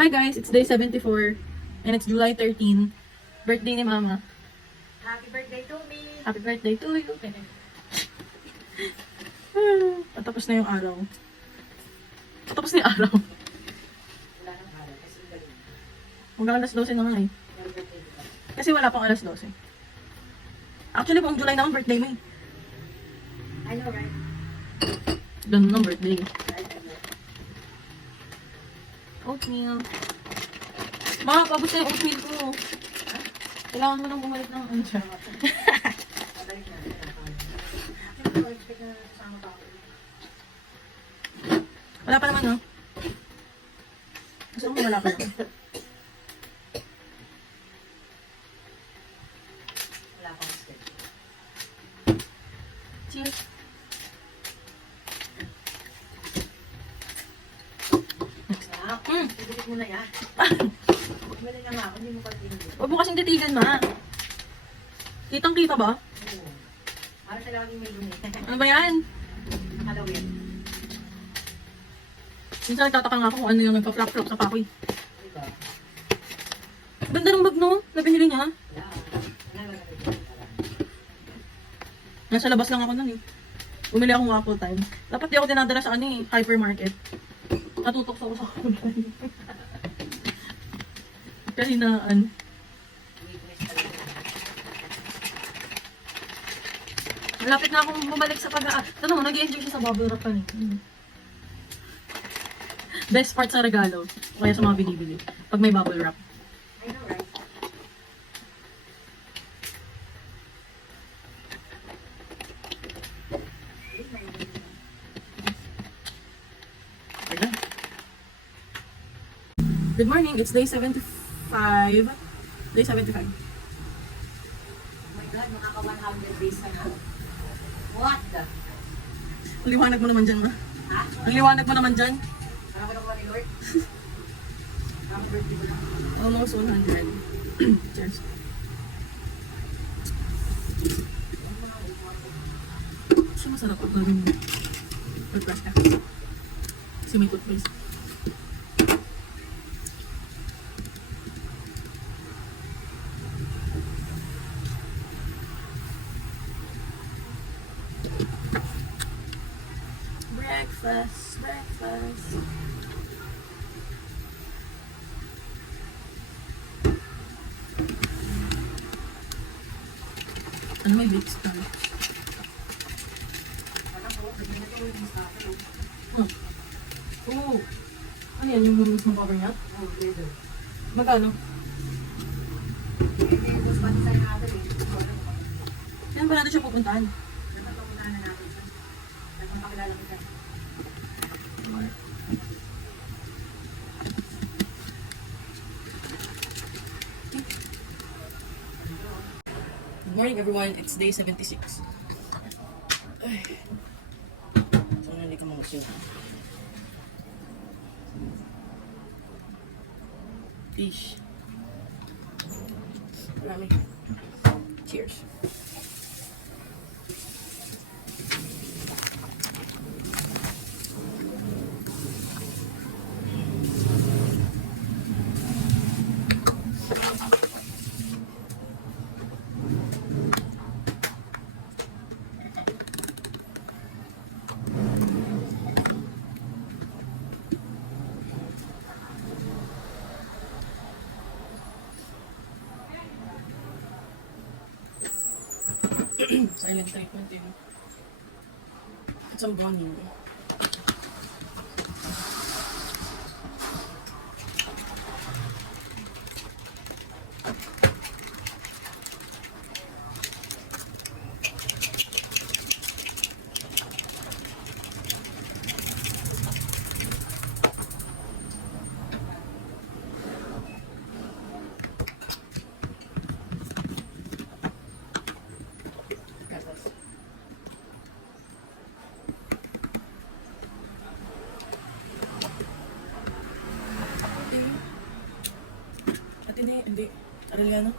Hi guys, it's day 74 and it's July 13. Birthday ni Mama. Happy birthday to me! Happy birthday to you. Patapos na yung araw. Patapos na yung araw. Wala nang araw kasi galing. Hanggang alas 12 na nga eh. Pero birthday ko pa. Kasi wala pang alas 12. Actually, buong July naman birthday mo eh. I know, right? Ganun ng birthday. Right, I know. Oatmeal. Ma, paubos na yung oatmeal ko. Kailangan mo nang bumalik ng ano siya. Pabalik na. Siyempre, ko expect na sasama pa ako. Wala pa naman, no? Gusto mo wala pa naman. Wala pang schedule. Cheers. Sarap. Pipilit mo na yan. Bumili na nga ako, hindi mo pa tinigil. Huwag mo kasing titigan, ma. Kitang-kita ba? Oo. Para sa laging may dumi. Ano ba yan? Halloween. Minsan nagtataka nga ako kung ano yung nagpa-flap-flop sa pakoy. Diba? Ganda ng bag, no? Na binili niya. Wala. Wala lang natin. Nasa labas lang ako nun eh. Bumili akong waffle time. Dapat di ako dinadala sa ano eh, hypermarket. Natutok ako sa waffle time. Kahinaan. Weakness talaga. Malapit na akong bumalik sa ano mo, nag-enjoy siya sa bubble wrap kanina. Best part sa regalo. O kaya sa mga binibili. Pag may bubble wrap. I know, right? Ayan. Good morning, it's day 75. Day 75. Oh my God, makaka 100 days na na. What the? Ang liwanag mo naman dyan, ma. Ha? Ang liwanag mo naman dyan. Parang ko nakuha ni Lord. Happy birthday ko na. Almost 100. Cheers. Siya masarap ang gawin mo. Toothbrush ka. Kasi may toothpaste. Breakfast. Ano may baked star? Parang ko, pwede na ito yung sa akin. Oo. Ano yan, yung rooms ng cover niya? Oh, pwede. Magkano? Hindi ko gusto pati sa natin eh. Yan ba natin siya pupuntahan? Dapat papuntahan na natin siya. Dapat pakilala ko siya. Good morning everyone, it's day 76. Ay. So, hindi ka mamusyo. Fish. Marami. Cheers. Silent treatment yun. At some browning. Hindi. Arellano?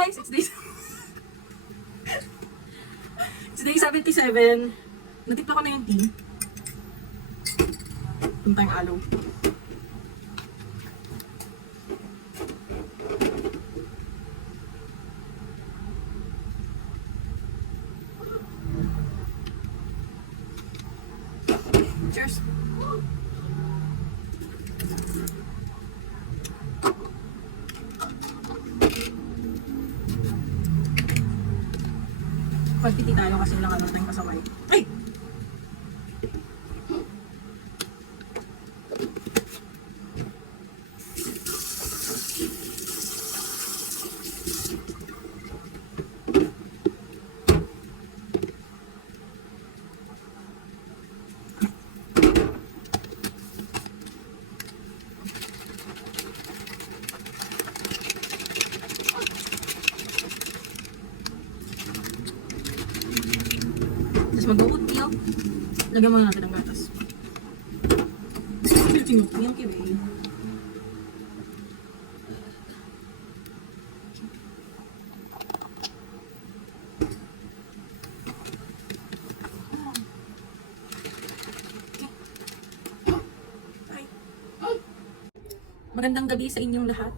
guys! It's day... It's day 77. Natimpla ko na yung tea. Punta yung aloe. Cheers! Pagpiti tayo kasi lang ano tayong kasaway. Ay! Tapos mag-oat milk. Lagyan muna natin ng gatas. Milk milk eh. Magandang gabi sa inyong lahat.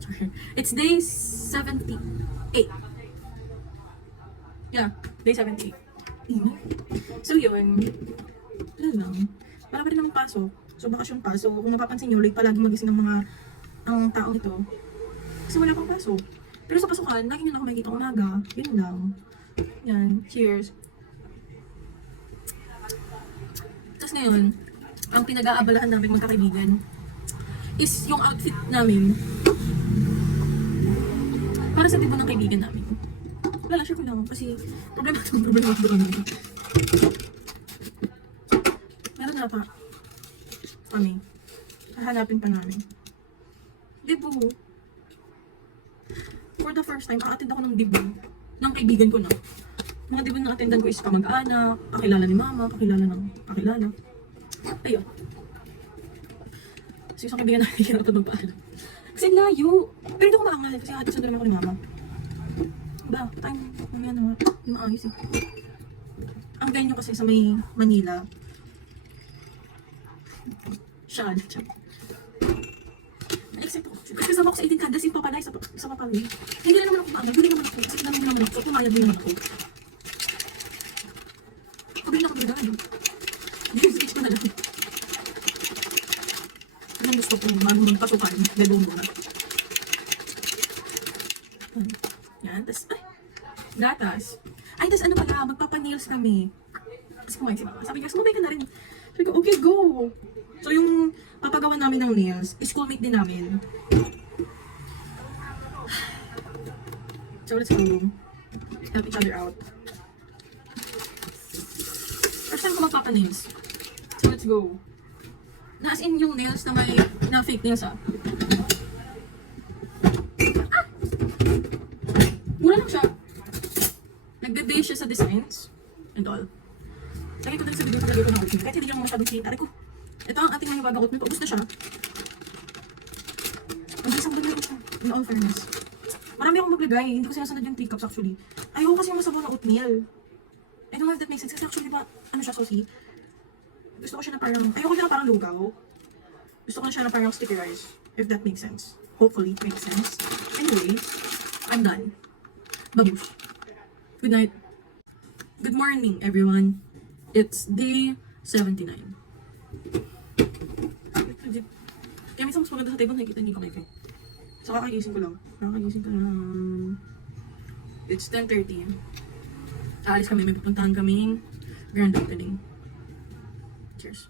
It's day 78. Yeah, day 78. So yun, wala lang. Marami rin namang pasok. So bakasyon pa. So kung mapapansin nyo, late palagi magising ng mga ang tao ito. Kasi wala pang pasok. Pero sa pasukan, lagi nyo lang ako makikita umaga. Yun lang. Yan. Cheers. Tapos ngayon, ang pinag-aabalahan namin magkakaibigan is yung outfit namin para sa tipo ng kaibigan namin. Wala, sure ko lang kasi problema namin. Meron na pa kami. Hahanapin pa namin. Dibo. For the first time, a-attend ako ng dibo ng kaibigan ko na. Mga dibo na attendan ko is kamag-anak, kakilala ni mama, kakilala ng kakilala. Ayun. Kasi isang kaibigan natin kaya ito magpaalam. Kasi layo. Pero hindi ko maangal kasi hatid sa naman ako ni mama. Ba, time. Mamaya na nga. Yung maayos eh. Ang venue kasi sa may Manila. Siya. Except ako. Kasi kasama ko sa 18 kandas yung papalay sa papalay. Hindi na naman ako maangal. Hindi naman ako. Kasi naman naman ako. So pumayag din naman ako. Pagay na ako brigado. Hindi yung speech ko na lang. Ang gusto ko magpasukan, gagawin mo na. Yan, tas, ay, gatas. Ay, tas ano pala, magpapanails kami. Tapos kumain si mama. Sabi niya, sumabay ka na rin. Sabi ko, okay, go. So yung papagawa namin ng nails, schoolmate din namin. So let's go. Help each other out. First time ko magpapanails. So let's go. Na as in yung nails na may na fake nails ah. Mura lang siya. Nagbe-base siya sa designs and all. Lagi ko din sa video ko ng outfit. Kahit hindi lang masyadong kita. Aray ko. Ito ang ating mga bagong outfit. Paubos na siya. Mag-isang ganda ito siya. In all fairness. Marami akong maglagay. Hindi ko sinasunod yung teacups actually. Ayoko kasi yung masabaw na oatmeal. I don't know if that makes sense. Kasi actually ba, ano siya, saucy? Gusto ko siya na parang, ayoko siya na parang lugaw. Gusto ko na siya na parang sticky rice. If that makes sense. Hopefully, it makes sense. Anyway, I'm done. Babush. Good night. Good morning, everyone. It's day 79. Kaya minsan mas maganda sa table, nakikita niyo kayo. So, kakagising ko lang. It's 10:30. Aalis kami, may pupuntahan kaming grand opening. Cheers.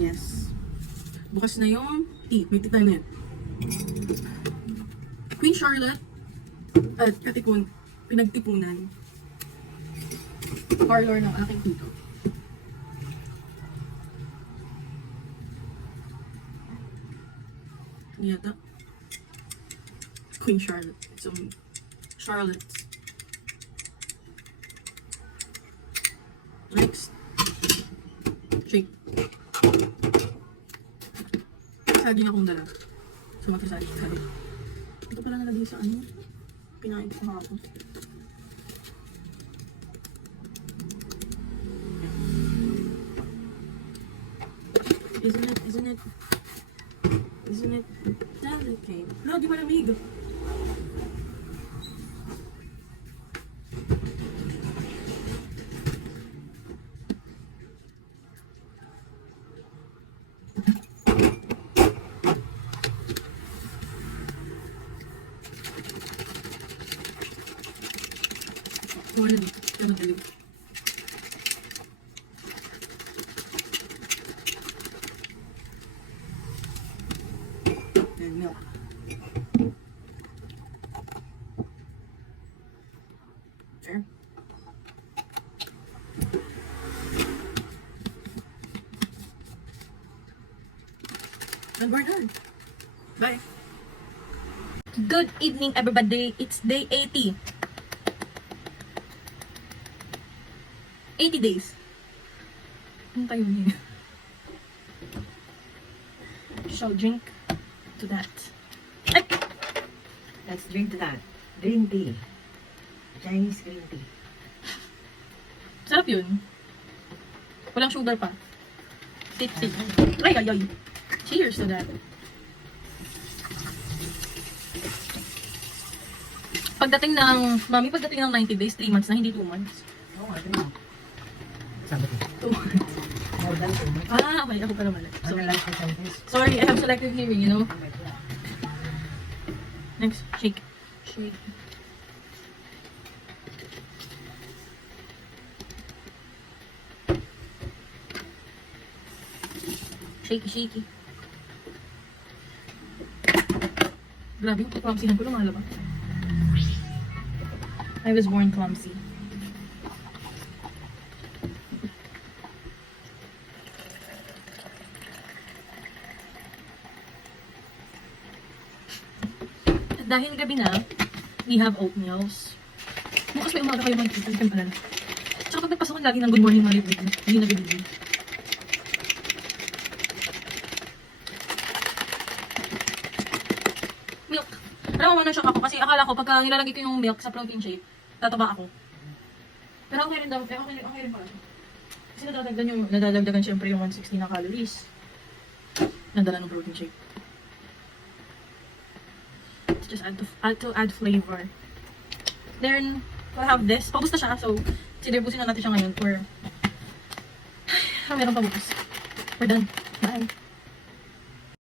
Yes. Bukas na yung tea. May tea tayo na yan. Queen Charlotte at Katipon, pinagtipunan. Parlor ng aking tito. Ano yata? Queen Charlotte. So, Charlotte. Next. Shake. saging akong dala. So, magkasaging saging. Ito pala nalagay sa ano. Pinain ko kahapon. Isn't it delicate? No, di malamig. Wala na. Pero dalig. And milk. Sure. And we're done. Bye. Good evening, everybody. It's day 80. 80 days. Ano tayo niya? Shall drink to that. Ay! Let's drink to that. Green tea. Chinese green tea. Sarap yun. Walang sugar pa. Tipsy. Ay, ay, ay. Cheers to that. Pagdating ng 90 days, 3 months na, hindi 2 months. Oo, ano yun? Sabi ko. 2 months. More than 2 months. Ah, mali ako pala mali. Ano lang sa Chinese? Sorry, I have selective hearing, you know? Oh my God. Next, shake. Shake. Shaky, shaky. Grabe yung clumsyhan ko lumalabas. I was born clumsy. At dahil gabi na, we have oatmeals. Bukas may umaga kayo mag-eat ka pala. Tsaka pag nagpasok lagi ng good morning mga review, hindi na binibig. Milk. Alam mo, na-shock ako kasi akala ko pagka nilalagay ko yung milk sa protein shake, tataba ako. Pero okay rin daw, okay rin pala. Kasi nadadagdagan syempre yung 160 na calories. Nadala ng protein shake. Just add flavor. Then, we'll have this. Paubos na siya, so sinerbusin na natin siya ngayon for meron pa bukas. We're done. Bye.